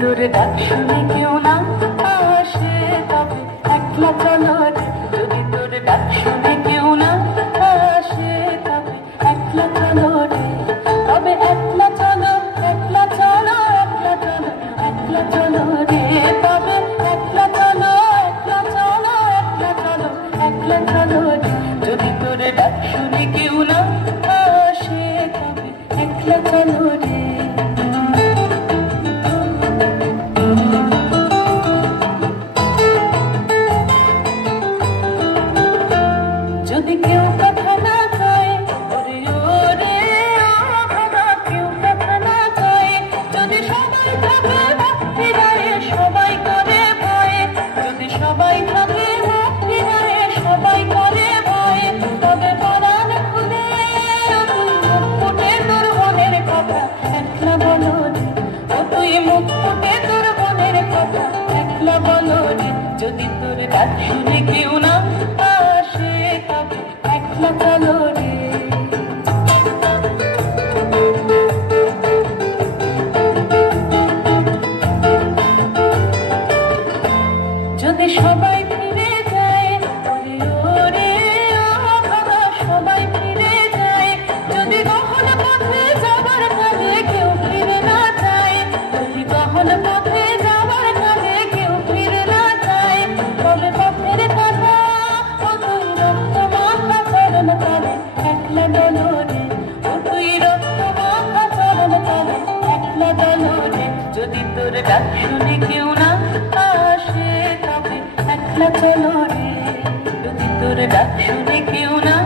তোর ডাক শুনে কেউ না আসে তবে একলা চলো রে। যদি তোর ডাক শুনে কেউ না আসে তবে একলা চলো রে। তবে একলা চলো, একলা চলো, একলা চলো, একলা চলো রে। তবে একলা চলো, একলা চলো, একলা চলো, একলা চলো রে। যদি তোর ডাক শুনে কেউ না আসে তবে একলা চলো রে। যদি কেউ কথা না কয় ওরে ওরে ভাবা, কেউ কথা না কয়, যদি সবাই থাকে ভক্তি গায়ে সবাই করে ভয়, যদি সবাই থাকে ভক্তি গায়ে সবাই করে ভয়, তবে পরাণ খুলে তুই মুখ ফুটে তোর মনের কথা একলা বলো রে। ও তুই মুখ ফুটে তোর মনের কথা একলা বলো রে। যদি তোর ডাক শুনে কেউ না আসে তবে একলা চলো রে। যদি সবাই ফিরে যায় ওরে ওরে ভাবা, সবাই ফিরে যায়, যদি গহন পথে যাবার কাজে কেউ ফিরে না যায়, যদি গহন পথে যাবার কাজে কেউ ফিরে না যায়, তবে পথের কথা ও তুই রক্ত মাখা চরণ তলে একলা বলো রে। ও তুই রক্ত মাখা চরণ তলে একলা বলো রে। যদি তোর ডাক শুনে কেউ না আসে তবে একলা চলো রে। যদি তোর ডাক শুনে কেউ না